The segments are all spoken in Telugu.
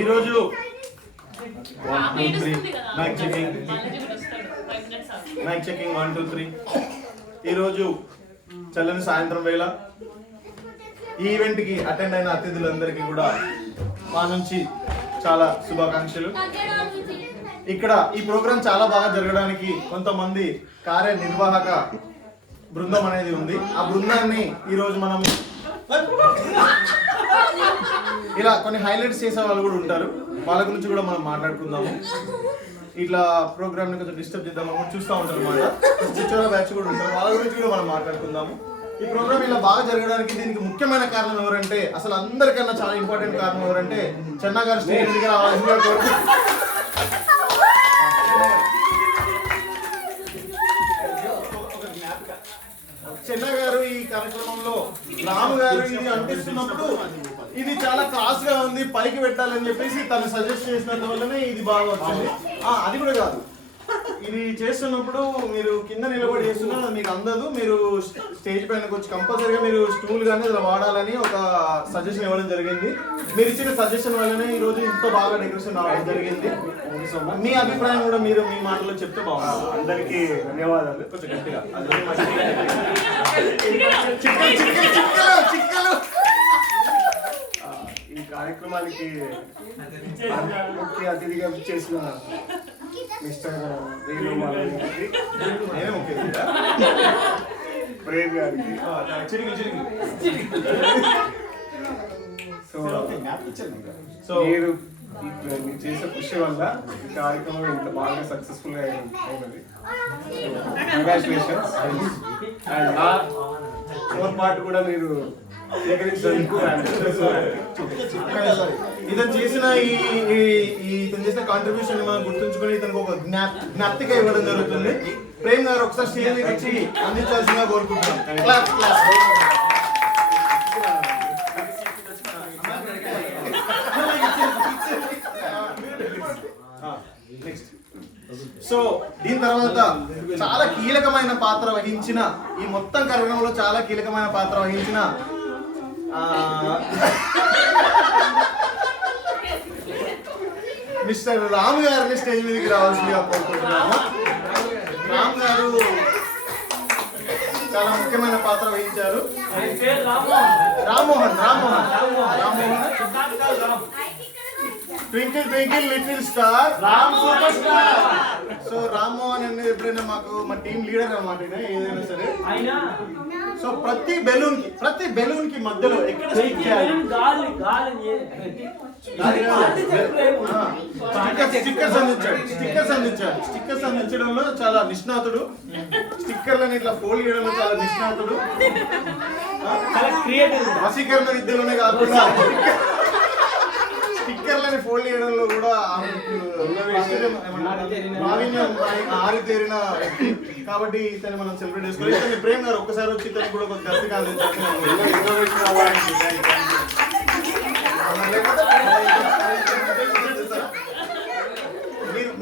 ఈరోజు మైక్ చెకింగ్ 1 2 3. ఈరోజు చల్లని సాయంత్రం వేళ ఈ ఈవెంట్కి అటెండ్ అయిన అతిథులందరికీ కూడా మా నుంచి చాలా శుభాకాంక్షలు. ఇక్కడ ఈ ప్రోగ్రాం చాలా బాగా జరగడానికి కొంతమంది కార్యనిర్వాహక బృందం అనేది ఉంది. ఆ బృందాన్ని ఈరోజు మనం ఇలా కొన్ని హైలైట్స్ చేసే వాళ్ళు కూడా ఉంటారు, వాళ్ళ గురించి కూడా మనం మాట్లాడుకుందాము. ఇట్లా ప్రోగ్రామ్ని కొంచెం డిస్టర్బ్ చేద్దాం చూస్తూ ఉంటారు అన్నమాట. చిచ్చోరా బ్యాచ్ కూడా ఉంటారు, వాళ్ళ గురించి కూడా మనం మాట్లాడుకుందాము. ఈ ప్రోగ్రామ్ ఇలా బాగా జరగడానికి దీనికి ముఖ్యమైన కారణం ఎవరంటే, అసలు అందరికన్నా చాలా ఇంపార్టెంట్ కారణం ఎవరంటే చెన్నా గారు స్టేజ్ దగ్గర రావాల్సిందిగా కోరుకుంటున్నాను. చెన్నా గారు ఈ కార్యక్రమంలో రాము గారు ఇది అంటిస్తున్నప్పుడు ఇది చాలా క్లాస్ గా ఉంది, పైకి పెట్టాలని చెప్పేసి తను సజెస్ట్ చేసినందువల్లనే ఇది బాగా వచ్చింది. అది కూడా కాదు, ఇది చేస్తున్నప్పుడు మీరు కింద నిలబడి చేస్తున్నా మీకు అందదు, మీరు స్టేజ్ పైన వచ్చి కంపల్సరీగా మీరు స్టూల్ కానీ ఇలా వాడాలని ఒక సజెషన్ ఇవ్వడం జరిగింది. మీరు ఇచ్చిన సజెషన్ వల్లనే ఈ రోజు ఇంత బాగా డెకరేషన్ రావడం జరిగింది. మీ అభిప్రాయం కూడా మీరు మీ మాటలో చెప్తే బాగుంటుంది. అందరికీ ధన్యవాదాలు. కొంచెం గట్టిగా ఈ కార్యక్రమానికి ముఖ్య అతిథిగా చేసిన మిస్టర్ ప్రేమ్ గారికి, సో మీరు చేసే కృషి వల్ల ఈ కార్యక్రమం ఇంత బాగా సక్సెస్ఫుల్ గా అయినది. కంగ్రాచులేషన్స్. అండ్ నా పార్ట్ కూడా మీరు ఇతను చేసిన ఇతను చేసిన కాంట్రిబ్యూషన్ మనం గుర్తుంచుకొని ఇతనికి ఒక జ్ఞప్తిగా ఇవ్వడం జరుగుతుంది. ప్రేమ్ గారు ఒకసారి స్టేజ్ ఇచ్చి అందించాల్సిందిగా కోరుకుంటున్నాం. Class class. సో దీని తర్వాత చాలా కీలకమైన పాత్ర వహించిన, ఈ మొత్తం కార్యక్రమంలో చాలా కీలకమైన పాత్ర వహించిన మిస్టర్ రామ్ గారిని స్టేజ్ మీదకి రావాల్సిందిగా కోరుకుంటున్నాము. రామ్ గారు చాలా ముఖ్యమైన పాత్ర వహించారు. Rammohan Rammohan Rammohan twinkle twinkle little star Ram super star. So Rammohan అనేది ఎప్పుడైనా మాకు మా టీం లీడర్ అన్నమాట, ఏదైనా సరే. సో ప్రతి బెలూన్ కి మధ్యలో ఎక్కడ స్టిక్కర్స్ అందించడంలో చాలా నిష్ణాతుడు. స్టిక్కర్లను ఇట్లా ఫోల్డ్ చేయడంలో చాలా నిష్ణాతుడు. వశీకరణ విద్యలోనే కాకుండా స్టిక్కర్లని ఫోల్డ్ చేయడంలో కూడా ఆరితేరిన వ్యక్తి. కాబట్టి ఇతన్ని మనం సెలబ్రేట్ చేసుకోవాలి. ఇతన్ని ప్రేమ్ గారు ఒక్కసారి వచ్చి ఇతను కూడా ఒక గట్టిగా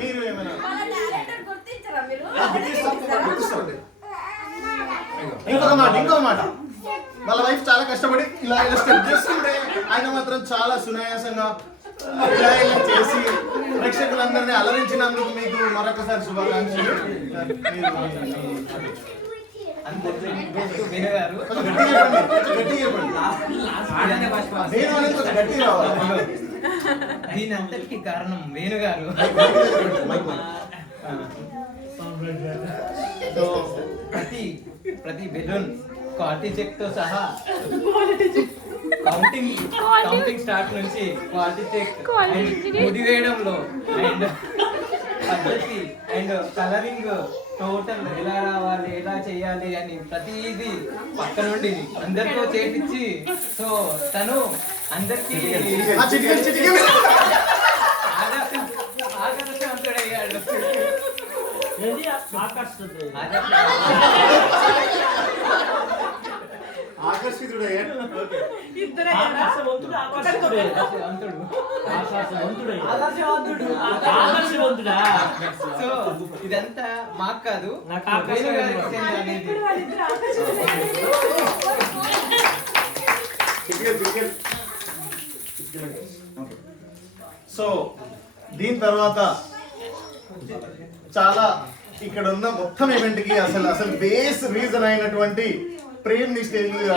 మీరు ఏమైనా ఇంకొక మాట వాళ్ళ వైఫ్ చాలా కష్టపడి ఇలా స్టెప్ చేస్తుంటే ఆయన మాత్రం చాలా సునాయాసంగా ఇలా చేసి ప్రేక్షకులందరినీ అలరించినందుకు మీకు మరొకసారి శుభాకాంక్షలు. దీని అంతటికి కారణం వేణుగారు. ప్రతి బెలూన్ క్వాలిటీ చెక్ తో సహా కౌంటింగ్ స్టార్ట్ నుంచి క్వాలిటీ చెక్ ముడి వేయడంలో అండ్ పద్ధతి అండ్ కలరింగ్ టోటల్ ఎలా రావాలి, ఎలా చేయాలి అని ప్రతిదీ పక్క నుండి అందరితో చేపించి, సో తను అందరికీ ఆదర్శవంతుడయ్యాడు. ఆకర్షితుడయ్యాడు. సో ఇదంతా మాకు కాదు, సో దీని తర్వాత చాలా ఇక్కడ ఉన్న మొత్తం ఈవెంట్ కి అసలు బేస్ రీజన్ అయినటువంటి ప్రేమ్ ని స్టేజ్ మీద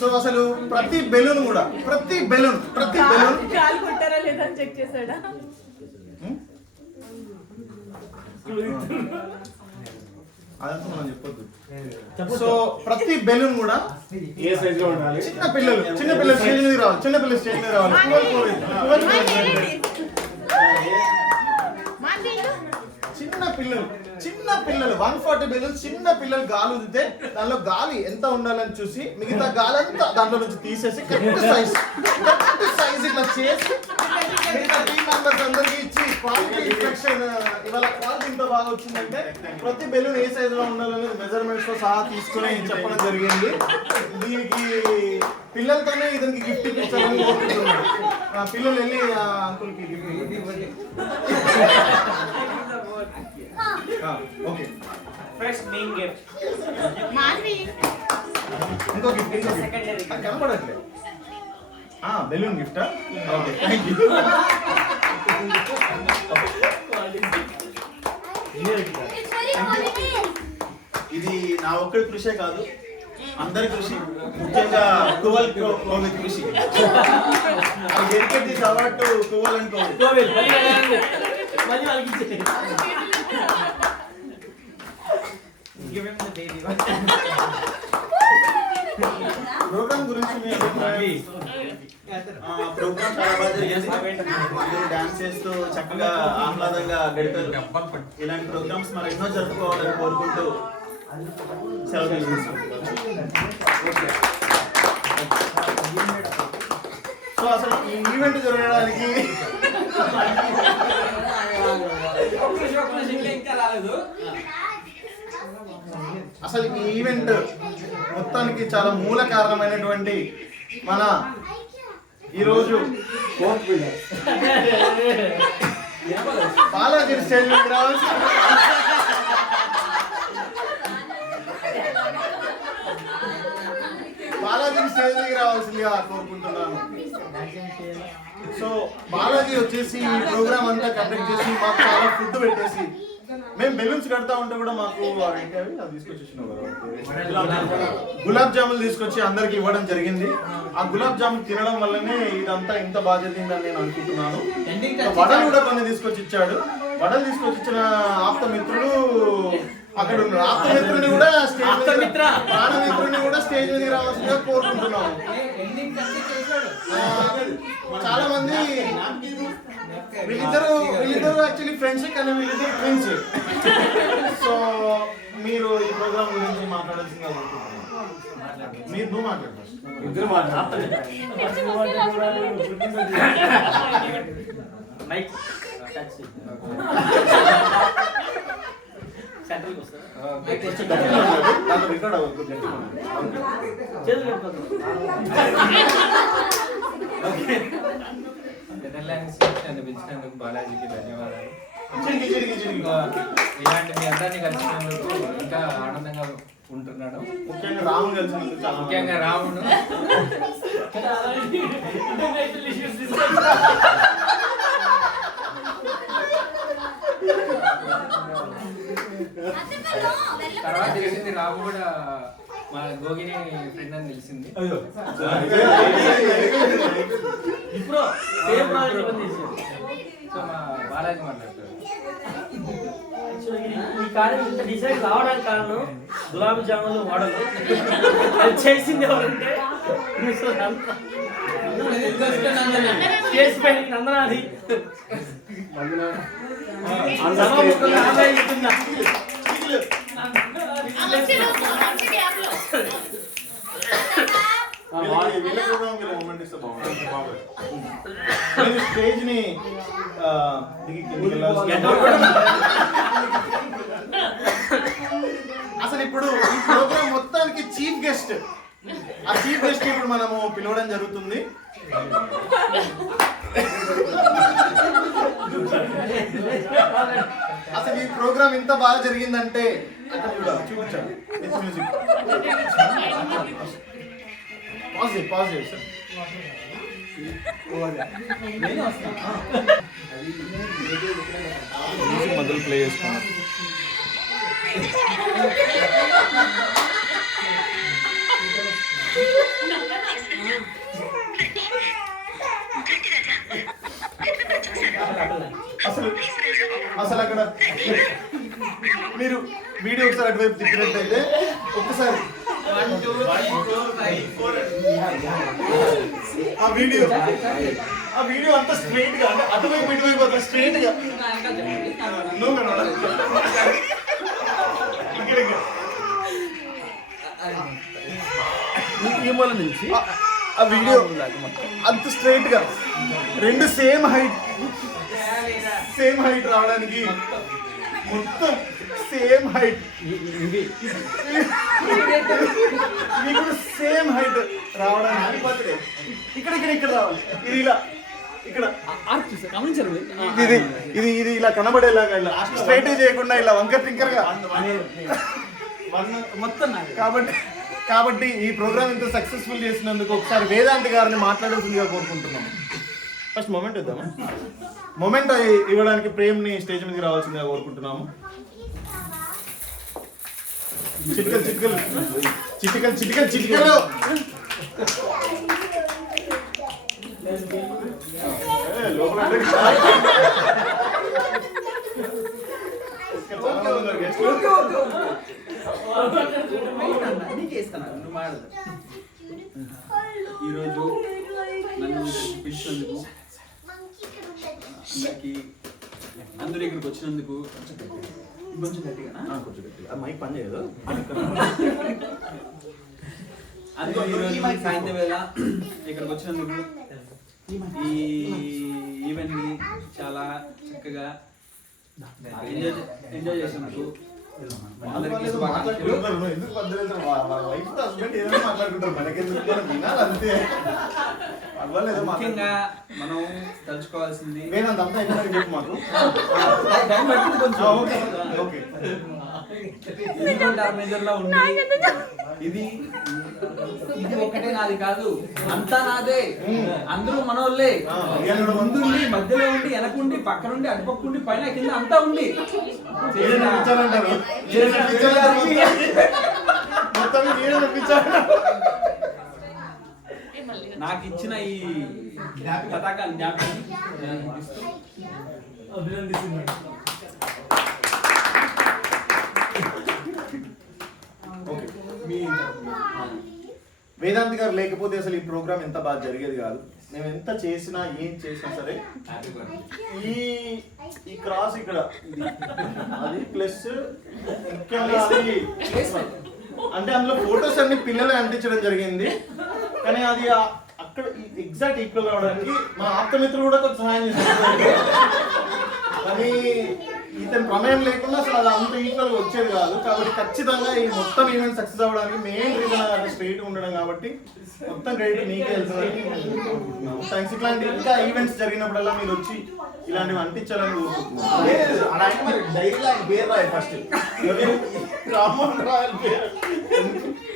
సో అసలు ప్రతి బెలూన్ గాలి కొట్టారా లేదా అని చెక్ చేశాడా? అదంతా మనం చెప్పొద్దు. సో ప్రతి బెలూన్ కూడా ఏ సైజ్ లో ఉండాలి? చిన్న పిల్లలు స్టేజ్ మీద రావాలి. చిన్న పిల్లలు 140 బెలూన్స్ చిన్న పిల్లలు గాలి ఊదితే దానిలో గాలి ఎంత ఉండాలని చూసి మిగతా గాలి అంతా దాంట్లో నుంచి తీసేసి కరెక్ట్ సైజ్ ఇట్లా చేసి మిగతా టీమ్ మెంబర్స్ అందరికీ ఇచ్చి క్వాలిటీ ఇన్స్ట్రక్షన్ ఇవాళ క్వాలిటీ ఇంత బాగా వచ్చిందంటే ప్రతి బెలూన్ ఏ సైజ్ లో ఉండాలనేది మెజర్మెంట్స్ తో సహా తీసుకుని చెప్పడం జరిగింది. దీనికి పిల్లలతోనే ఇతనికి గిఫ్ట్ ఇప్పించాలని కోరుకుంటున్నాను. పిల్లలు వెళ్ళి అంకుల్కి gift okay. First main gift ఇంకో గిఫ్ట్ కనపడట్లేదు. బెలూన్ గిఫ్టా? Okay, thank you. ఇది నా ఒక్కడి కృషే కాదు, అందరి కృషి, ముఖ్యంగా కువల్ కోవిద్ కృషి. Dedicate this award to Kuval and Kovid. Programme గురించి మీ అభిప్రాయం? ప్రోగ్రామ్ చాలా బాగా జరిగింది. అందరూ డాన్స్ చేస్తూ చక్కగా ఆహ్లాదంగా గడిపారు. ఇలాంటి ప్రోగ్రామ్స్ మనం ఎన్నో జరుపుకోవాలని కోరుకుంటూ సెలవు తీసుకుంటాం. సో అసలు ఈ ఈవెంట్ జరగడానికి అసలు ఈ ఈవెంట్ మొత్తానికి చాలా మూల కారణమైనటువంటి మన ఈరోజు బాలాజీ స్టేజ్ మీద రావాల్సి బాలాజీని స్టేజ్ మీద రావాల్సిందిగా కోరుకుంటున్నాను. సో బాలాజీ వచ్చేసి ఈ ప్రోగ్రామ్ అంతా కండక్ట్ చేసి మాకు చాలా ఫుడ్ పెట్టేసి, మేము బెలూన్స్ కడతా ఉంటే కూడా మాకు గులాబ్ జాములు తీసుకొచ్చి అందరికి ఇవ్వడం జరిగింది. ఆ గులాబ్ జాములు తినడం వల్లనే ఇదంతా ఇంత బాగా జరిగిందని నేను అనుకుంటున్నాను. వడలు కూడా కొన్ని తీసుకొచ్చి ఇచ్చాడు. వడలు తీసుకొచ్చి ఇచ్చిన ఆప్త మిత్రుడు అక్కడ ఉన్నారు. ఆప్త మిత్రుని కూడా ప్రాణమిత్రుని కూడా స్టేజ్ మీద రావాల్సిందిగా కోరుకుంటున్నాము. చాలా మంది వీళ్ళిద్దరు యాక్చువల్లీ ఫ్రెండ్స్, కానీ వీళ్ళిద్దరు ఫ్రెండ్స్. సో మీరు ఈ ప్రోగ్రామ్ గురించి మాట్లాడాల్సిందిగా కోరుకుంటున్నాను. నువ్వు మాట్లాడు. ఇద్దరు మాట్లాడాలి. రికార్డ్ అవ్వదు. నెదర్లాండ్స్ నన్ను పిలిచినందుకు బాలాజీకి ధన్యవాదాలు. ఇలాంటి మీ అందరినీ కలిసినందుకు ఇంకా ఆనందంగా ఉంటున్నాడు. ముఖ్యంగా రాముడు కలిసినందుకు చాలా, ముఖ్యంగా రాముడు. తర్వాత తెలిసింది రాము కూడా మా గోగిని ఫ్రెండ్ అని తెలిసింది. ఇప్పుడు సో మా బాలాజీ మాట్లాడతారు. ఈ కార్యం ఇంత డిసైడ్ రావడానికి కారణం గులాబీ జాములు మోడల్ అది చేసింది ఎవరంటే చేసి పైన నందనాది స్టేజ్ ని అసలు ఇప్పుడు ఈ ప్రోగ్రామ్ మొత్తానికి చీఫ్ గెస్ట్, ఆ చీఫ్ గెస్ట్ ఇప్పుడు మనము పిలవడం జరుగుతుంది. అసలు ఈ ప్రోగ్రామ్ ఇంత బాగా జరిగిందంటే అక్కడ చూపించాను with music. Positive sir. Music మొదలు ప్లే చేసుకున్నాం. అసలు అక్కడ మీరు వీడియో ఒకసారి అటువైపు తిప్పినట్టయితే ఒక్కసారి ఆ వీడియో అంతా స్ట్రైట్ గా అంటే అటువైపు ఇటువైపు అంతా స్ట్రైట్ గా నువ్వు కనబడా నుంచి ఆ వీడియో అంత స్ట్రైట్ గా రెండు సేమ్ హైట్ రావడానికి మొత్తం సేమ్ హైట్ మీకు సేమ్ హైట్ రావడానికి ఇక్కడ రావాలి. ఇది ఇలా ఇక్కడ ఇది ఇలా కనబడేలాగా ఇలా స్ట్రైట్ చేయకుండా ఇలా వంకర్ టింకర్ గా మొత్తం. కాబట్టి ఈ ప్రోగ్రామ్ ఇంత సక్సెస్ఫుల్ చేసినందుకు ఒకసారి వేదాంత్ గారిని మాట్లాడాల్సిందిగా కోరుకుంటున్నాము. First moment ఇద్దామా? మొమెంట్ ఇవ్వడానికి ప్రేమ్ని స్టేజ్ మీదకి రావాల్సిందిగా కోరుకుంటున్నాము. చిటికలు ఈరోజు నన్ను పిలిచినందుకు అందరూ ఇక్కడికి వచ్చినందుకు కొంచెం గట్టిగా మైక్ పని చేయదు. అందరూ ఈరోజు సాయంత్రం వేళ ఇక్కడికి వచ్చినందుకు ఈ ఈవెంట్ని చాలా చక్కగా ఎంజాయ్ చేసినందుకు అందరికీ శుభాకాంక్షలు. ముఖ్యంగా మనం తలుచుకోవాల్సింది మేజర్లో ఉండి ఇది ఒక్కటే నాది కాదు, అంతా నాదే, అందరూ మనోళ్ళే, ముందుండి మధ్యలో ఉండి వెనకుండి పక్కనుండి అటుపక్కుండి పైన కింద అంతా ఉండి నాకు ఇచ్చిన ఈ పతాకాన్ని జ్ఞాపకం అభినందిస్తున్నాను. వేదాంత్ గారు లేకపోతే అసలు ఈ ప్రోగ్రామ్ ఎంత బాగా జరిగేది కాదు. మేము ఎంత చేసినా ఏం చేసినా సరే ఈ క్రాస్ ఇక్కడ అది ప్లస్ ముఖ్యంగా అంటే అందులో ఫొటోస్ అన్ని పిల్లలే అంటించడం జరిగింది. కానీ అది అక్కడ ఎగ్జాక్ట్ ఈక్వల్ అవడానికి మా ఆప్తమిత్రులు కూడా కొంచెం సహాయం చేస్తారు. కానీ ఇతని ప్రమేయం లేకుండా అసలు అది అంత ఈక్వల్ గా వచ్చేది కాదు. కాబట్టి ఖచ్చితంగా ఈ మొత్తం ఈవెంట్ సక్సెస్ అవ్వడానికి మెయిన్ రీజన్ అది స్ట్రైట్ ఉండడం. కాబట్టి మొత్తం క్రెడిట్ మీకే వెళ్తుందని అనుకుంటున్నాము. థ్యాంక్స్. ఇట్లాంటి ఇంకా ఈవెంట్స్ జరిగినప్పుడల్లా మీరు వచ్చి ఇలాంటివి అంటించాలని కోరుకుంటున్నాను.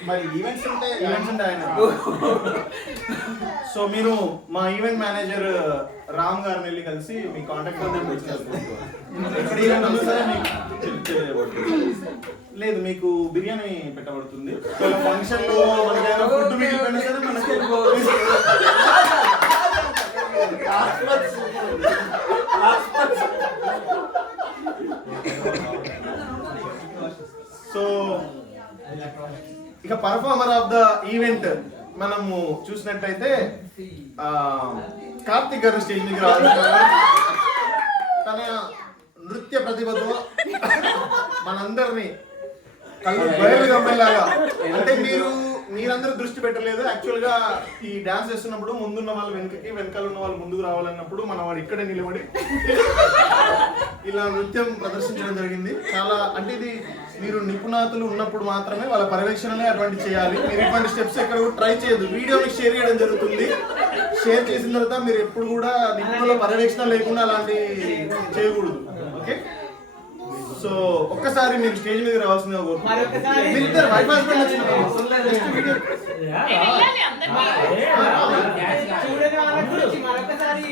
మరి ఈవెంట్స్ ఉంటే ఆయన. సో మీరు మా ఈవెంట్ మేనేజర్ రామ్ గారిని వెళ్ళి కలిసి మీ కాంటాక్ట్ లేదు, మీకు బిర్యానీ పెట్టబడుతుంది. ఫంక్షన్ లో మనకైనా ఫుడ్ మిగిలిపోయినా సరే మనకి సో ఇక పర్ఫార్మర్ ఆఫ్ ద ఈవెంట్ మనము చూసినట్టయితే కార్తిక్ గారు స్టేజ్ మీద రావాలి. తన నృత్య ప్రతిభతో మనందరినీ కళ్ళు బయలు గమ్మేలాగా, అంటే మీరందరూ దృష్టి పెట్టలేదు. యాక్చువల్ గా ఈ డాన్స్ చేస్తున్నప్పుడు ముందున్న వాళ్ళు వెనుకకి, వెనకాల ఉన్న వాళ్ళు ముందుకు రావాలన్నప్పుడు మనం వాడు ఇక్కడే నిలబడి ఇలా నృత్యం ప్రదర్శించడం జరిగింది. చాలా అంటే ఇది మీరు నిపుణాతులు ఉన్నప్పుడు మాత్రమే వాళ్ళ పర్యవేక్షణనే అటువంటి చేయాలి. మీరు ఇటువంటి స్టెప్స్ ఎక్కడ కూడా ట్రై చేయదు. వీడియోని షేర్ చేయడం జరుగుతుంది. షేర్ చేసిన తర్వాత మీరు ఎప్పుడు కూడా నిపుణుల పర్యవేక్షణ లేకుండా అలాంటి చేయకూడదు. ఓకే. సో ఒక్కసారి మీరు స్టేజ్ మీద రావాల్సిందిగా మరొకసారి. మీరు ఇద్దరు వైఫ్ హస్బెండ్ వచ్చినారు. చూడని వాళ్ళ గురించి మరొకసారి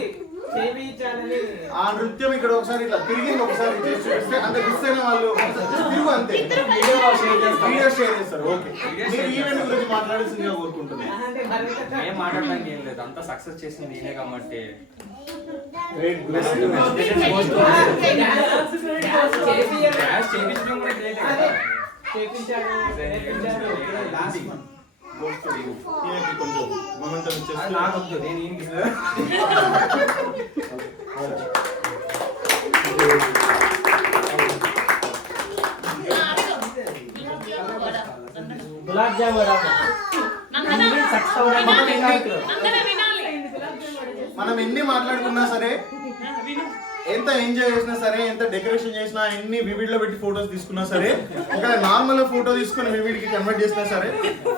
చేయించాలని. ఆ నృత్యం ఇక్కడ ఒకసారి ఇట్లా తిరిగి ఒకసారి చేసి చూపిస్తే అంటే మిస్ అయిన వాళ్ళు తిరుగు అంతే వీడియో షేర్ చేస్తారు. ఓకే, మీరు ఈవెంట్ గురించి మాట్లాడాల్సిందిగా కోరుకుంటున్నాను. అంటే మరొకసారి ఏం మాట్లాడడానికి ఏం లేదు, అంతా సక్సెస్ చేసింది నేనే కాబట్టి గ్రేట్ బ్లెస్సింగ్. డాన్స్ చేయించడం కూడా గ్రేట్ అదే చేయించాడు నేర్పించాడు. లాస్ట్ ఈయనకి కొంచెం మొమెంటం ఇచ్చేస్తే నాకొద్దు, నేను ఈయనకి ఇస్తాను. గులాబ్ జామ్ సక్సెస్ అవ్వడానికి మనం ఎన్ని మాట్లాడుకున్నా సరే, ఎంత ఎంజాయ్ చేసినా సరే, ఎంత డెకరేషన్ చేసినా, ఎన్ని వివిడ్ లో పెట్టి ఫోటోస్ తీసుకున్నా సరే, ఒకవేళ నార్మల్ ఫోటో తీసుకుని వివిడ్ కి కన్వర్ట్ చేసినా సరే,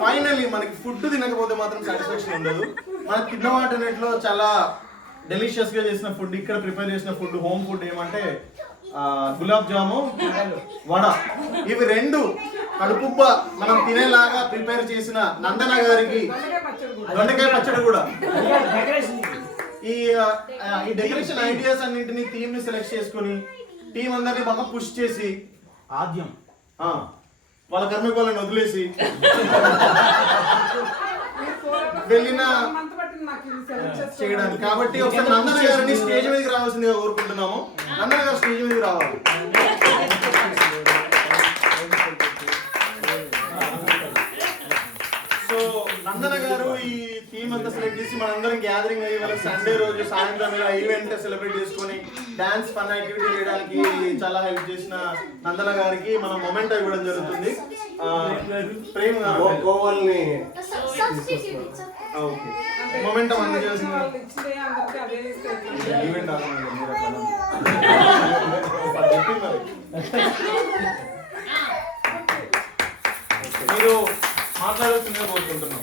ఫైనల్లీ మనకి ఫుడ్ తినకపోతే మాత్రం సాటిస్ఫాక్షన్ ఉండదు. మనం తిన్న వాటన్నిటిలో చాలా డెలిషియస్ గా చేసిన ఫుడ్, ఇక్కడ ప్రిపేర్ చేసిన ఫుడ్, హోమ్ ఫుడ్ ఏమంటే గులాబ్ జాము, వడ, ఇవి రెండు కడుపుబ్బ మనం తినేలాగా ప్రిపేర్ చేసిన నందన గారికి దొండకాయ పచ్చడి కూడా. ఈ డెకరేషన్ ఐడియాస్ అన్నింటినీ టీమ్ ని సెలెక్ట్ చేసుకుని టీం అందరినీ బాగా పుష్ చేసి ఆద్యం వాళ్ళ కర్మికులను వదిలేసి వెళ్ళిన చేయడానికి. కాబట్టి ఒకసారి నందన గారిని స్టేజ్ మీదకి రావాల్సిందిగా కోరుకుంటున్నాము. నందన గారు స్టేజ్ మీదకి రావాలి. సో నందన గారు ఈ థీమ్ అంతా సెలెక్ట్ చేసి మనందరం గ్యాదరింగ్ అయ్యి వాళ్ళ సండే రోజు సాయంత్రం ఇలా ఈవెంట్ సెలబ్రేట్ చేసుకొని డాన్స్ ఫన్ యాక్టివిటీ చేయడానికి చాలా హెల్ప్ చేసిన నందన గారికి మనం మొమెంటో ఇవ్వడం జరుగుతుంది. ప్రేమ్ గోవాల్ని మొమెంటం అందజేయాల్సింది ఈవెంట్ మీరు మాట్లాడాల్సిందిగా కోరుకుంటున్నాం.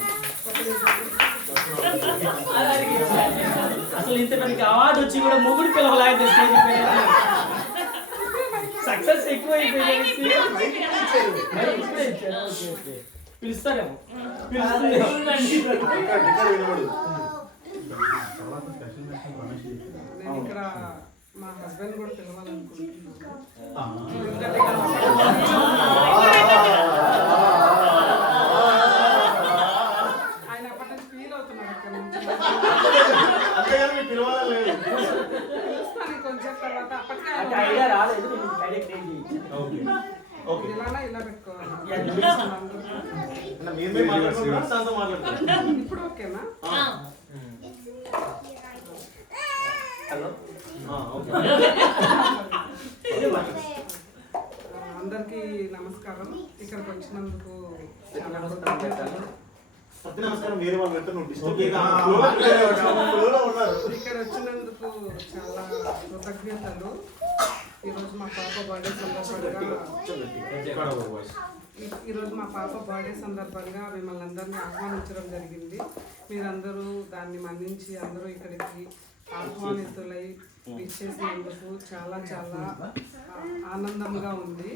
అసలు ఇంత మనకి అవార్డు వచ్చి కూడా మొగుడు పిలవలేదు స్టేజ్ పైన. సక్సెస్ ఎక్కువ అయిపోయింది. పిలుస్తారేమో నేను ఇక్కడ మా హస్బెండ్ కూడా పిలవాలనుకుంటున్నాను. ఆయన అప్పటి నుంచి ఫీల్ అవుతున్నారు అక్కడ నుంచి. అంతేగాని మీరు పిలవాలని లేదు. పిలుస్తాను కొంచెం తర్వాత. అప్పటికే అంటే ఐడియా రాలేదు, నేను డైరెక్ట్ ఏంటి ఓకే, ఇలానా ఇలా పెట్టుకోవాలి. మీరు మాట్లాడుతున్నారు, సార్తో మాట్లాడుతున్నారు. ఇప్పుడు ఓకేనా? Hello okay. అందరికీ నమస్కారం. ఇక్కడికి వచ్చినందుకు చాలా కృతజ్ఞతలు. సత్య నమస్కారం. వేరే వాళ్ళు పెట్టు, నువ్వు డిస్టర్బ్ ఇక్కడ వచ్చినందుకు చాలా కృతజ్ఞతలు. ఈరోజు మా పాప బర్త్డే సందర్భంగా మిమ్మల్ని అందరినీ ఆహ్వానించడం జరిగింది. మీరందరూ దాన్ని మన్నించి అందరూ ఇక్కడికి ఆహ్వానితులై విచ్చేసినందుకు చాలా చాలా ఆనందంగా ఉంది.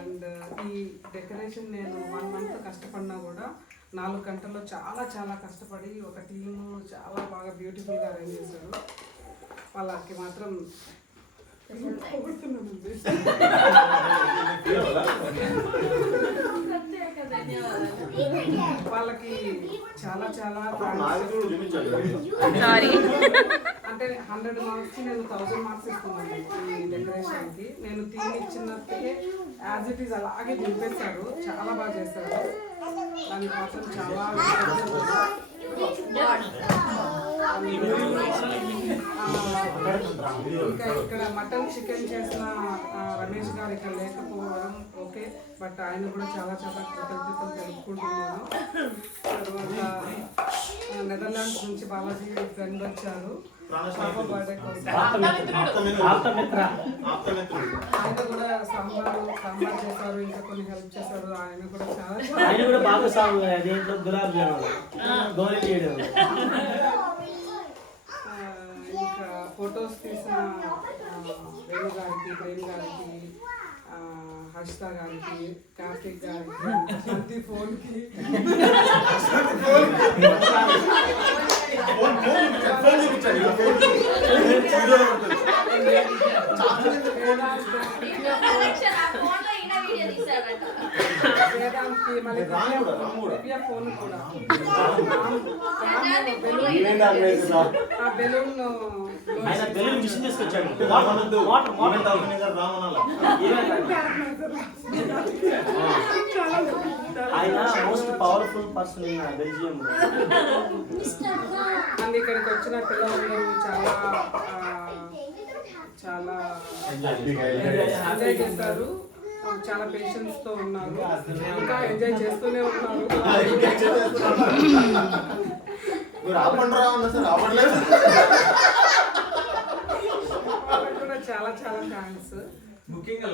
అండ్ ఈ డెకరేషన్ నేను 1 month కష్టపడినా కూడా 4 గంటల్లో చాలా చాలా కష్టపడి ఒక టీము చాలా బాగా బ్యూటిఫుల్గా అరేంజ్ చేశారు. వాళ్ళకి మాత్రం వాళ్ళకి చాలా చాలా అంటే 100 మార్క్స్ నేను 1000 మార్క్స్ ఇస్తున్నాను ఈ డెకరేషన్కి. నేను థీమ్ ఇచ్చినట్టుగా యాజ్ ఇట్ ఈస్ అలాగే దింపేశారు. చాలా బాగా చేశారు. దానికి మాత్రం చాలా ఇంకా ఇక్కడ మటన్ చికెన్ చేసిన రమేష్ గారు ఇక్కడ లేకపోవడం ఓకే, బట్ ఆయన కూడా చాలా చాలా కృతజ్ఞతలు తెలుపుకుంటున్నాను. తర్వాత నెదర్లాండ్స్ నుంచి బాలాజీ ఫ్రెండ్ వచ్చారు. పాప బర్త్డే కోసం ఆయన కూడా సాంబార్ చేశారు, ఇంకా కొన్ని హెల్ప్ చేశారు. ఆయన కూడా చాలా ఆయన కూడా బాగా దేంట్లో గులాబ్ జాములు గోళీ చేయడం. ఇంకా ఫొటోస్ తీసిన వేణు గారికి, ప్రేమ్ గారికి, హర్షిత గారికి, కార్తిక్ గారికి, శృతి ఫోన్కి, వేదాంత్కి, మళ్ళీ దివ్య ఫోన్ కూడా బెలూన్ ఆయన బెలూన్ మిషన్ తీసుకొచ్చాడు. ఆయన most powerful person in Belgium. And ఇక్కడికి వచ్చిన పిల్లలందరూ చాలా ఎంజాయ్ చేశారు. చాలా పేషెన్స్ తో ఉన్నారు, ఇంకా ఎంజాయ్ చేస్తూనే ఉన్నారు. వాళ్ళకి కూడా చాలా చాలా థ్యాంక్స్. ముఖ్యంగా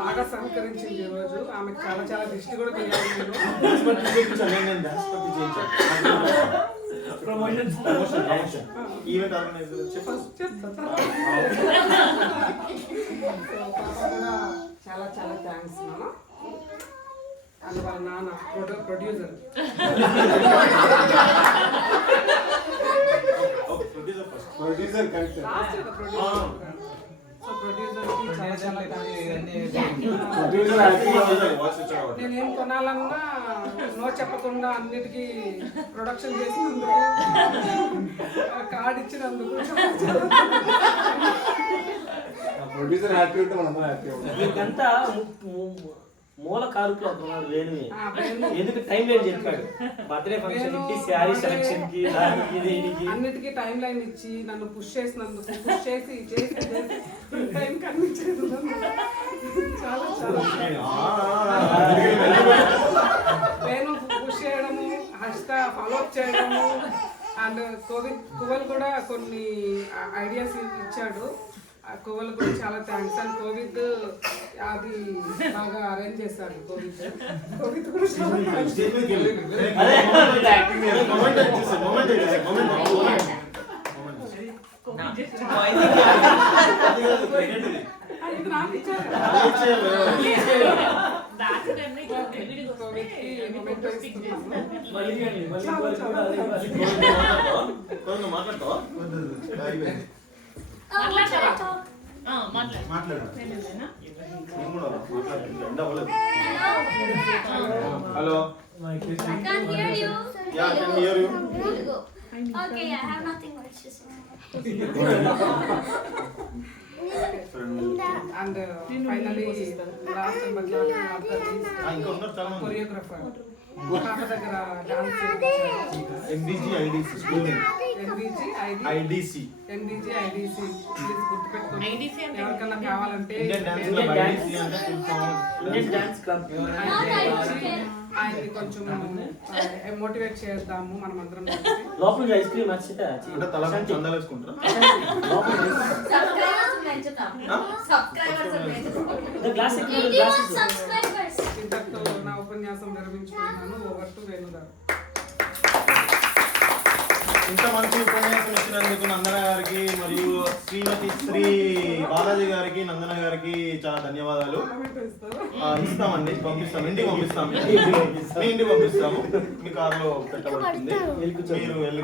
బాగా సహకరించింది ఈ రోజు. ఆమెకు చాలా చాలా దిష్టి కూడా తెలియాలి. ఈవెంట్ ఆర్గనైజర్ చాలా చాలా థ్యాంక్స్ నాన్న. అండ్ వాళ్ళ నాన్న ప్రొడ్యూసర్. ప్రొడ్యూసర్ సో ప్రొడ్యూసర్కి చాలా చాలా నేనేం కొనాలన్నా నో చెప్పకుండా అన్నిటికీ ప్రొడక్షన్ చేసినందుకు, కార్డ్ ఇచ్చినందుకు ప్రొడ్యూసర్ హ్యాపీ ఉంటే మనం హ్యాపీ. వీళ్ళకంతా మూల కారుకులు అవుతున్నాడు వేణువి. ఎందుకు టైం లైన్ చెప్పాడు, బర్త్డే ఫంక్షన్ కి, శారీ సెలక్షన్ కి, దానికి దీనికి అన్నిటికీ టైం లైన్ ఇచ్చి నన్ను పుష్ చేసినందుకు, పుష్ చేసి టైం కనిపించలేదు. చాలా చాలా నేను పుష్ చేయడము, హర్షిత ఫాలో అప్ చేయడము, అండ్ కువల్ కూడా కొన్ని ఐడియాస్ ఇచ్చాడు. కోవిల్ కూడా చాలా థ్యాంక్స్. అండ్ కోవిడ్ అది బాగా అరేంజ్ చేశాడు. కోవిడ్ కూడా చాలా ఇది నాకు ఇచ్చారు. Hello. Okay, I have nothing much to say. And finally, last but not least, choreographer. పాప దగ్గర dance NDG-IDC student. NDG-IDC please గుర్తుపెట్టుకోండి. ఎవరికన్నా కావాలంటే ఇండియన్ డాన్స్ క్లబ్. ఆయన్ని కొంచెం మోటివేట్ చేద్దాము మనం అందరం. లోపల ఐస్ క్రీమ్ వచ్చితే తల చందాలు వేసుకుంటారా? ఇంతటితో నా ఉపన్యాసం విరమించుకుంటున్నాను. ఓవర్ టు వేణు గారు. ఇంత మంచి ఉపన్యాసం ఇచ్చినందుకు నందన గారికి మరియు శ్రీమతి శ్రీ బాలాజీ గారికి, నందన గారికి చాలా ధన్యవాదాలు. ఇస్తామండి, పంపిస్తాం, ఇంటికి పంపిస్తాం. మీ ఇంటికి పంపిస్తాము. మీ కార్లో పెట్టబడుతుంది. మీరు వెళ్ళి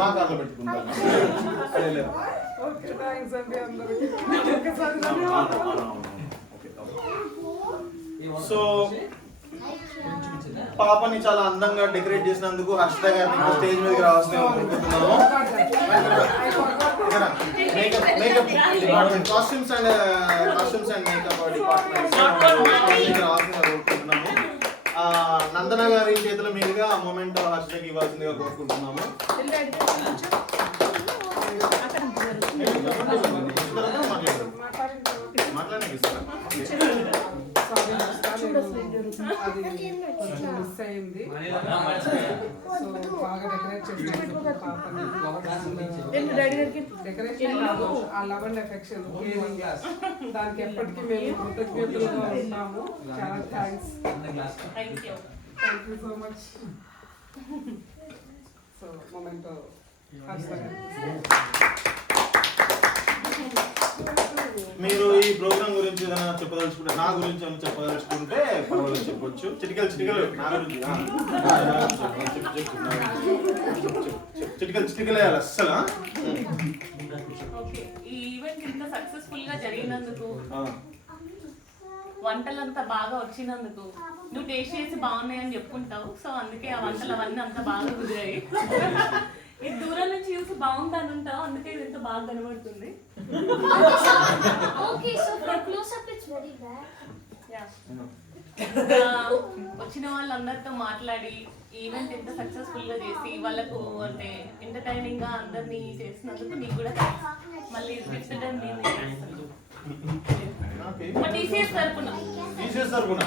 మా కార్లో పెట్టుకుంటాను. సో పాపని చాలా అందంగా డెకరేట్ చేసినందుకు హర్షిత గారిని స్టేజ్ మీదకి రావాల్సిందిగా కోరుకుంటున్నాము. Makeup department, costumes and makeup department రావాల్సిందిగా కోరుకుంటున్నాము. నందన గారి చేతుల మీదుగా ఆ మూమెంట్ హర్షితకి ఇవ్వాల్సిందిగా కోరుకుంటున్నాము. మిస్ అయింది. సో బాగా డెకరేట్ చేసినందుకు పాపని, డెకరేషన్ కాదు, ఆ లవ్ అండ్ ఎఫెక్షన్, దానికి ఎప్పటికీ మేము కృతజ్ఞతలుగా ఉంటాము. చాలా thanks. Thank you so much. So memento మీరు ఈ ప్రోగ్రామ్ గురించి ఏదైనా చెప్పదలుచుకుంటే, నా గురించి ఏమైనా చెప్పదలుచుకుంటే పర్వాలేదు చెప్పొచ్చు. చిటికలు నా గురించి చిటికలు వేయాలి అస్సలు. ఓకే, ఈ ఈవెంట్ ఇంత సక్సెస్ఫుల్ గా జరిగినందుకు, వంటలంతా బాగా వచ్చినందుకు, నువ్వు టేస్ట్ చేసి బాగున్నాయని చెప్పుకుంటావు. సో అందుకే ఆ వంటలు అవన్నీ అంత బాగా కుదిరాయి. ఈ దూరం నుంచి చూసి బాగుందని ఉంటావు, అందుకే ఇది ఎంత బాగా కనబడుతుంది. Okay, so for close up it's very bad. వచ్చిన వాళ్ళందరితో మాట్లాడి ఈవెంట్ ఎంత సక్సెస్ఫుల్ గా చేసి వాళ్ళకు అంటే ఎంటర్టైనింగ్ గా అందరినీ చేసినందుకు నీకు కూడా థాంక్స్. మళ్ళీ గిఫ్ట్ నేను టీసీఎస్ తరపున టీసీఎస్ తరపున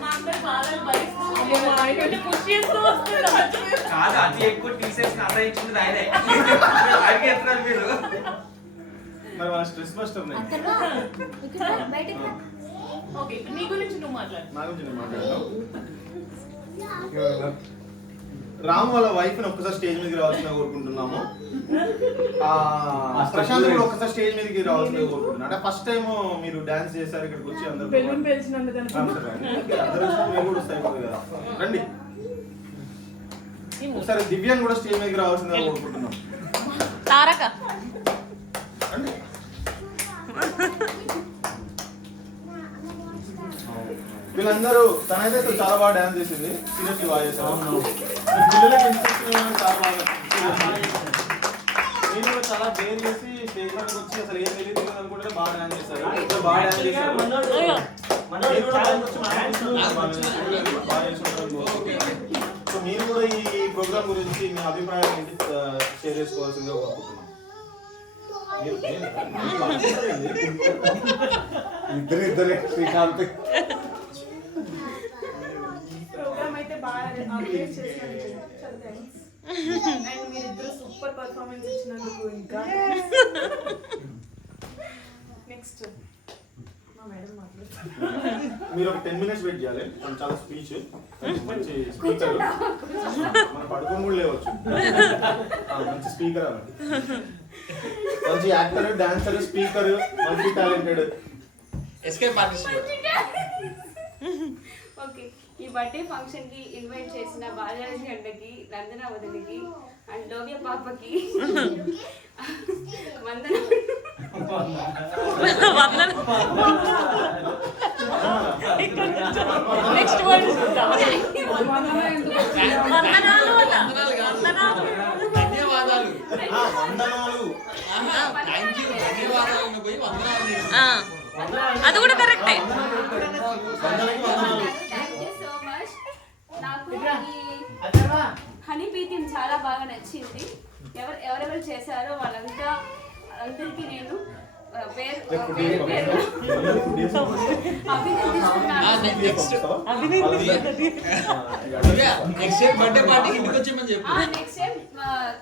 మా అందరి బాధలు భరిస్తూ పుష్ చేస్తూ వస్తున్నారు. కాదు, అతి ఎక్కువ టీసీఎస్ ఆశ్రయించింది ఆయనే. ఆయనకి ఎత్తున్నారు మీరు. మరి వాళ్ళ స్ట్రెస్ బస్టర్ ఓకే, నీ గురించి నువ్వు మాట్లాడు. నా గురించి నేను మాట్లాడతాను. రాము వాళ్ళ వైఫ్ ని ఒక్కసారి స్టేజ్ మీదకి రావాల్సిందిగా కోరుకుంటున్నాము. ప్రశాంత్ కూడా ఒక్కసారి స్టేజ్ మీదకి రావాల్సిందిగా కోరుకుంటున్నాను. అంటే ఫస్ట్ టైం మీరు డాన్స్ చేశారు ఇక్కడికి వచ్చి అందరూ బెలూన్ పేల్చినందుకు కదా. రండి ఒకసారి దివ్యాన్ని కూడా స్టేజ్ మీదకి రావాల్సిందిగా కోరుకుంటున్నాం. తారక రండి. వీళ్ళందరూ తనైతే చాలా బాగా డాన్స్ చేసింది. సీరియస్లీ బాగా చేశారు. పిల్లలకి ఇన్స్ట్రక్షన్ చాలా బాగా. నేను కూడా చాలా డేర్ చేసి స్టేజ్ మీదకి వచ్చి అసలు ఏం తెలియదు అనుకుంటే బాగా డాన్స్ చేశారు. బాగా డాన్స్ చేశారు. సో మీరు కూడా ఈ ప్రోగ్రామ్ గురించి మీ అభిప్రాయం ఏంటి షేర్ చేసుకోవాల్సిందిగా కోరుకుంటున్నాం. ఇద్దరే శ్రీకాంత్ ప్రోగ్రామ్ అయితే బాగా ఆర్గనైజ్ చేసినందుకు చాలా థాంక్స్. అండ్ మీరిద్దరు సూపర్ పర్ఫార్మెన్స్ ఇచ్చినందుకు ఇంకా నెక్స్ట్ మా మేడం మాట్లాడుతారు. మీరు ఒక 10 minutes వెయిట్ చేయాలి. చాలా స్పీచ్ మంచి స్పీకర్, మనం పడుకొని కూడా లేవచ్చు. మంచి స్పీకర్, మంచి actor, dancer, speaker, multi talented. Escape artist. Okay, ఈ బర్త్డే ఫంక్షన్ కి ఇన్వైట్ చేసిన బాలరాజు గంటకి, నందన వదిలికి అండ్ లోవ్య పాపకి నెక్స్ట్ వర్డ్ ధన్యవాదాలు. అది కూడా కరెక్టే. Thank you so much. నాకు ఈ హనీ పీతిం చాలా బాగా నచ్చింది. ఎవరెవరు చేశారో వాళ్ళంతా అందరికీ నేను పేరు బర్త్డే పార్టీకి ఇంటికి వచ్చేమని చెప్పు. నెక్స్ట్ టైం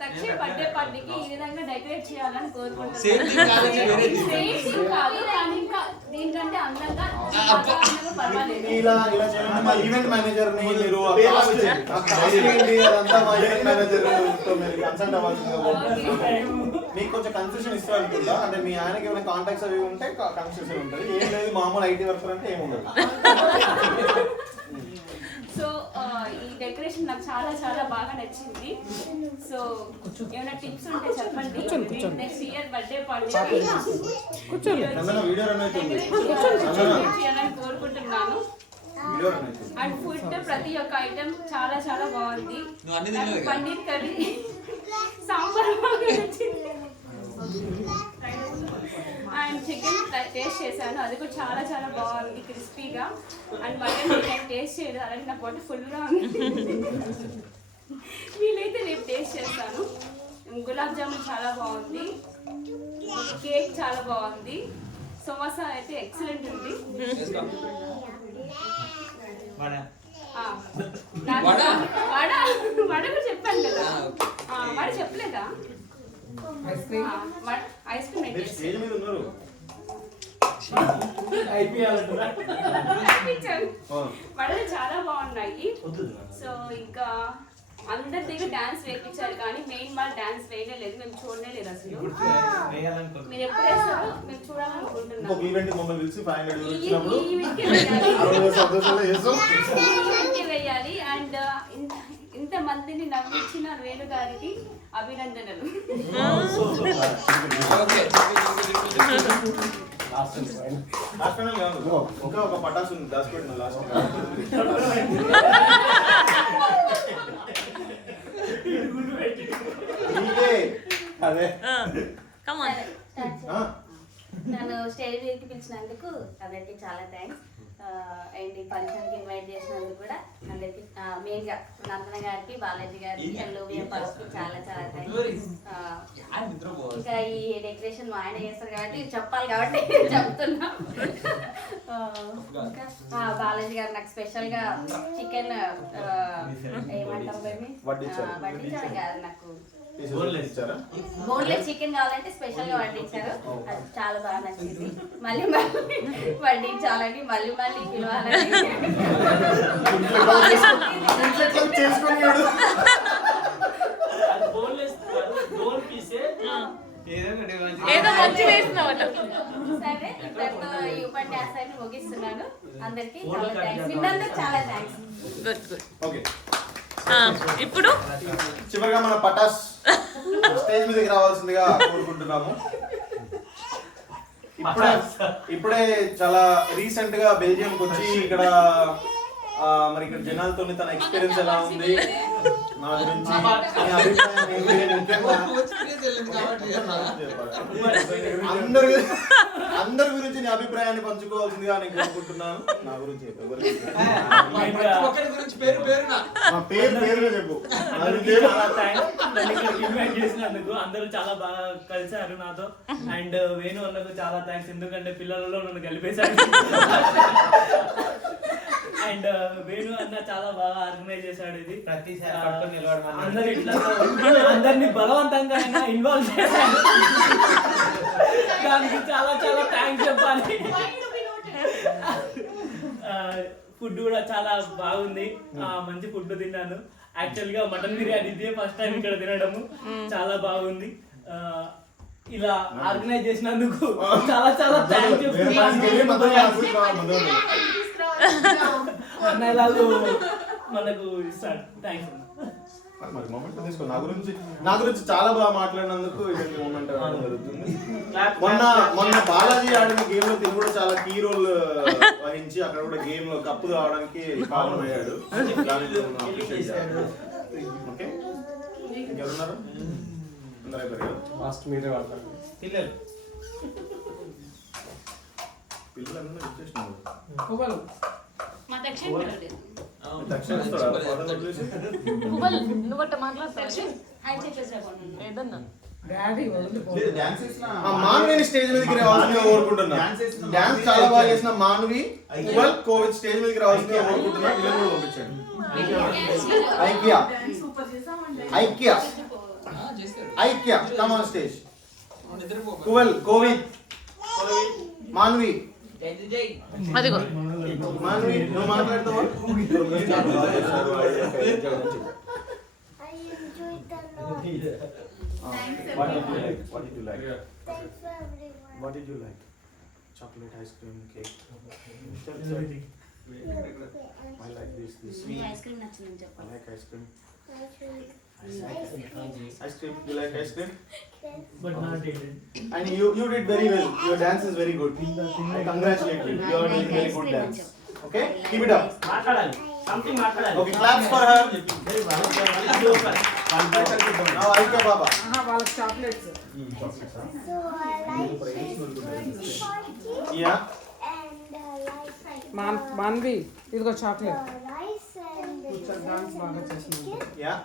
తక్షణ బర్త్డే పార్టీకి ఈ విధంగా డెకరేట్ చేయాలని కోరుకుంటున్నాను. సేమ్ కాదు కానీ ఇంకా దీనికంటే అందంగా పర్వాలేదు. ఇలా చేయాలంటే మా ఈవెంట్ మేనేజర్ ని మీరు అదంతా మా ఈవెంట్ మేనేజర్ తో మీరు కన్సల్ట్ అవ్వాల్సిందిగా కోరుకుంటున్నాను. మీకు కొంచెం కన్సెషన్ ఇస్తారు అనుకుంటా. అంటే మీ ఆయనకి ఏమైనా కాంటాక్ట్స్ అవి ఉంటే కన్సెషన్ ఉంటుంది. ఏం లేదు మామూలు ఐటీ వర్కర్ అంటే ఏముండదు. సో ఈ డెకరేషన్ నాకు చాలా చాలా బాగా నచ్చింది. సో ఏమైనా టిప్స్ ఉంటే చెప్పండి. Next year birthday party video run అవుతుంది చేయాలని కోరుకుంటున్నాను. అండ్ ఫుడ్ ప్రతి ఒక్క ఐటమ్ చాలా చాలా బాగుంది. పన్నీర్ కర్రీ, సాంబార్ బాగా నచ్చింది. అండ్ చికెన్ టేస్ట్ చేశాను, అది కూడా చాలా చాలా బాగుంది, క్రిస్పీగా. అండ్ మటన్ నేను టేస్ట్ చేయలేదు, అలాగే నా పొట్ట ఫుల్గా ఉంది. వీలైతే రేపు టేస్ట్ చేస్తాను. గులాబ్ జామున్ చాలా బాగుంది, కేక్ చాలా బాగుంది, సమోసా అయితే ఎక్సలెంట్ ఉంది. వడ కూడా చెప్పాను కదా. వడ చెప్పలేదా? ఐస్ క్రీమ్ స్టేజ్ మీద ఉన్నారు. వడలు చాలా బాగున్నాయి. సో ఇంకా అందరి దగ్గర డాన్స్ వేయించారు కానీ మెయిన్ వాళ్ళు డాన్స్ వేయలేదు, మేము చూడనే లేదు అసలు. మీరు ఎప్పుడు వేస్తారో మేము చూడాలనుకుంటున్నాం. ఇంకొక ఈవెంట్ మమ్మల్ని పిలిచి 500 ఇచ్చినప్పుడు ఈ ఈవెంట్కి వేయాలి. అండ్ ఇంత మందిని నవ్వించిన వేణు గారికి అభినందనలు. లాస్ట్ ఫైనల్ కాదు, ఒక పటాసు ఉంది దాచిపెట్టిన లాస్ట్ అదే నన్ను స్టేజ్ మీదకి పిలిచినందుకు అందరికి చాలా థ్యాంక్స్. అండ్ ఈ ఫంక్షన్కి ఇన్వైట్ చేసినందుకు కూడా అందరికి మెయిన్గా నందన గారికి, బాలాజీ గారికి అండ్ లోవియా పర్స్కి చాలా చాలా థ్యాంక్స్. ఇంకా ఈ డెకరేషన్ మా ఆయన చేస్తారు కాబట్టి చెప్పాలి కాబట్టి చెప్తున్నా. ఇంకా బాలాజీ గారు నాకు స్పెషల్గా చికెన్ ఏమంటారు వడ్డించారు కాదు, నాకు బోన్లెస్ చికెన్ కావాలంటే స్పెషల్ గా వడ్డించారు. అది చాలా బాగా నచ్చింది. మళ్ళీ మళ్ళీ వడ్డించాలని మళ్ళీ మళ్ళీ పిలవాలని సరే ఇక్కడతో ఈ ఉపన్యాసాన్ని ముగిస్తున్నాను. అందరికి చాలా థ్యాంక్స్. విన్నందుకు చాలా థ్యాంక్స్. ఇప్పుడు చివరిగా మన పటాస్ స్టేజ్ మీదకి రావాల్సిందిగా కోరుకుంటున్నాము. ఇప్పుడే చాలా రీసెంట్ గా బెల్జియంకి వచ్చి ఇక్కడ మరి ఇక్కడ జనాలతో తన ఎక్స్పీరియన్స్ ఎలా ఉంది, నా గురించి అందరి గురించి నీ అభిప్రాయాన్ని పంచుకోవాల్సిందిగా నేను కోరుకుంటున్నాను. నా గురించి పేరుగా చెప్పు. ఇన్వైట్ చేసినందుకు అందరూ చాలా బాగా కలిసారు నాతో. అండ్ వేణు అన్నకు చాలా థ్యాంక్స్, ఎందుకంటే పిల్లలలో నన్ను కలిపేశారు. అండ్ వేణు అన్న చాలా బాగా ఆర్గనైజ్ చేశాడు ఇది. అందరి అందరినీ బలవంతంగా ఆయన ఇన్వాల్వ్ చేశాడు. దానికి చాలా చాలా థ్యాంక్స్ చెప్పాలి. ఫుడ్ కూడా చాలా బాగుంది, మంచి ఫుడ్ తిన్నాను. యాక్చువల్ గా మటన్ బిర్యానీ ఇదే ఫస్ట్ టైం ఇక్కడ తినడము, చాలా బాగుంది. ఇలా ఆర్గనైజ్ చేసినందుకు చాలా చాలా థ్యాంక్స్ చెప్తున్నాను. అన్నయ్యలాలు మనకు ఇస్తాడు. థ్యాంక్స్. నా గురించి చాలా బాగా మాట్లాడినందుకు ఇటువంటి మూమెంట్ జరుగుతుంది. మొన్న బాలాజీ ఆడిన గేమ్ లో తిని కూడా చాలా కీ రోల్ వహించి అక్కడ కూడా గేమ్ లో కప్పు రావడానికి కారణమయ్యాడు. ఓకే, ఇంకెవరున్నారు? పిల్లలందరూ వచ్చేసినారు. మా దక్షిణ మానవి స్టేజ్ మీదకి రావాల్సిందిగా కోరుకుంటున్నా. డాన్స్ చాలా బాగా చేసిన మానవి కోవిడ్ స్టేజ్ మీదకి రావాల్సిందిగా కోరుకుంటున్నా. పిల్లలు కూడా పంపించండి. ఐక్య ఐక్య ఐక్య కమ్ ఆన్ స్టేజ్. కువల్ కోవిడ్ మానవి మానవి నువ్వు మాట్లాడతావా? What did you like? Chocolate, ice cream, cake. I like this. ice cream నచ్చిందని చెప్పు. I like ice cream. Ice cream. You like ice cream? But not dated. And you did very well. Your dance is very good. I congratulate you. You are doing very good dance. Okay? Keep it up. Something మాట్లాడాలి. Okay, claps for her. Now Aika Baba. వాళ్ళకి chocolates. So I like Yeah. Manvi ఇదిగో చాక్లెట్. rice and డాన్స్ బాగా చేసింది. Yeah.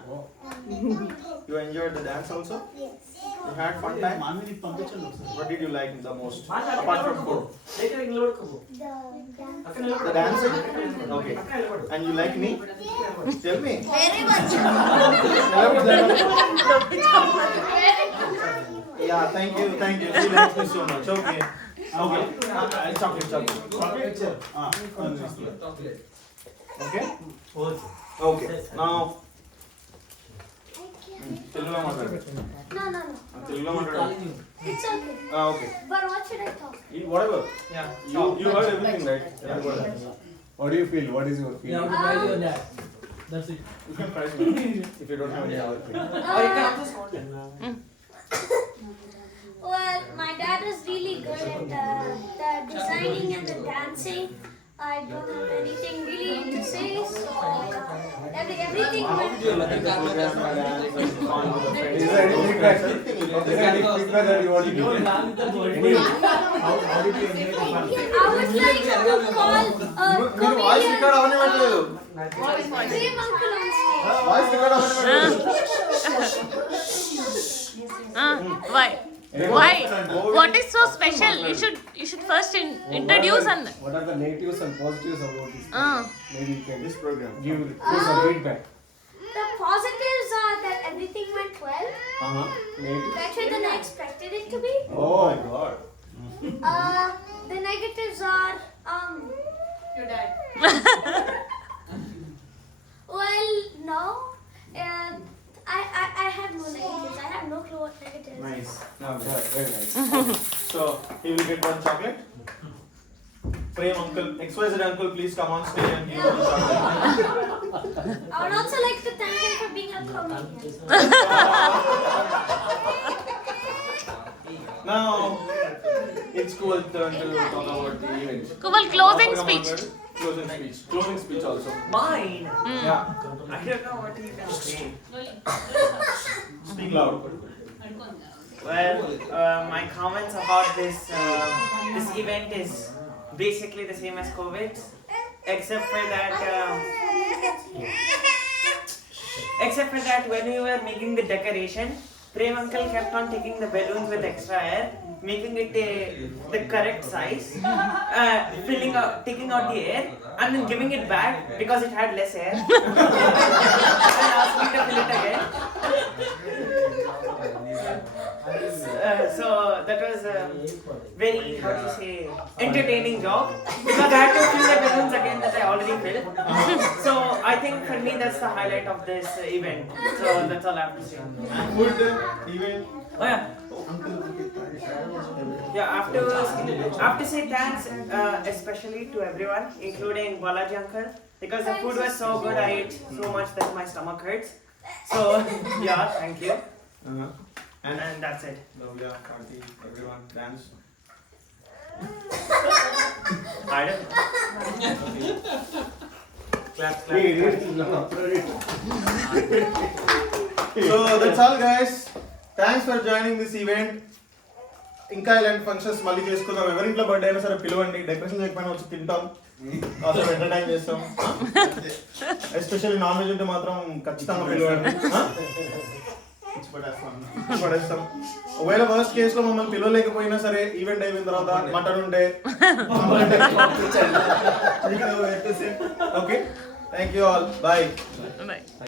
You enjoyed the dance also? yes. You had fun time? What did you like the most? Apart from food. The dancing? Okay. And you like me? Tell me. Very much. Yeah, thank you. She likes me so much. Okay. Okay. Chocolate. Okay. Okay. Now. తెలుగులో మాట్లాడు. No. తెలుగులో మాట్లాడు. It's okay. Okay. But what should I talk? Whatever. Yeah. You heard everything, right? What do you feel? What is your You have feeling? to try your dad. That's it. You can try if you don't have any other thing. Well, my dad is really good at the designing and the dancing. I don't have anything really to say, so everything went Is there any feedback? Is there any feedback that you want to give? How did you enjoy the fun? I would like to call a మీరు వాయిస్ comedian రికార్డ్ అవన్నీ పెట్టలేదు. Prem uncle on stage. Voice record అవన్నీ పెట్టలేదు. Why? Why? What is so special? You should first introduce and. What are the negatives and positives about this? Maybe you can This program. give some feedback. The positives are that everything went well, Negative? better than I expected it to be. Oh my god. The negatives are Your dad. well, no. I have no negatives. I have no clue what negatives. Nice. Very nice. So he will get one chocolate. Prem uncle, XYZ uncle, please come on stage and give him the chocolate. I would also like to thank him for being a comedian. Now it's cool turn to talk about the event. Kumal, closing speech. Closing speech also. Mine. Yeah. I don't know what you can say. Speak loud. Well, my comments about this event is basically the same as COVID, except for that when we were making the decoration, Prem uncle kept on taking the balloons with extra air, making it the correct size, taking out the air and then giving it back because it had less air. And asked me to fill it again. So that was a very, how do you say, entertaining job because I had to fill the balloons again that I already filled. So I think for me that's the highlight of this event. So that's all I have to say. Food event. Oh yeah. Yeah, afterwards, I have to say thanks especially to everyone, including Balaji uncle, because the food was so good. I ate so much that my stomach hurts. So yeah, thank you. And that's it. Navya, Karthi, everyone dance. Pardon? Clap. So that's all guys. Thanks for joining this event. ఇంకా ఇలాంటి ఫంక్షన్స్ మళ్ళీ చేసుకుందాం. ఎవరింట్లో బర్త్డే అయినా సరే పిలవండి. డెకరేషన్ చేయకపోయినా వచ్చి తింటాం, అసలు ఎంటర్టైన్ చేస్తాం. ఎస్పెషల్లీ నాన్ వెజ్ ఉంటే మాత్రం ఖచ్చితంగా పిలవండి. పడేస్తాం. ఒకవేళ వర్స్ట్ కేస్ లో మమ్మల్ని పిలవలేకపోయినా సరే ఈవెంట్ అయిపోయిన తర్వాత మటన్ ఉంటే okay. Thank you all. Bye.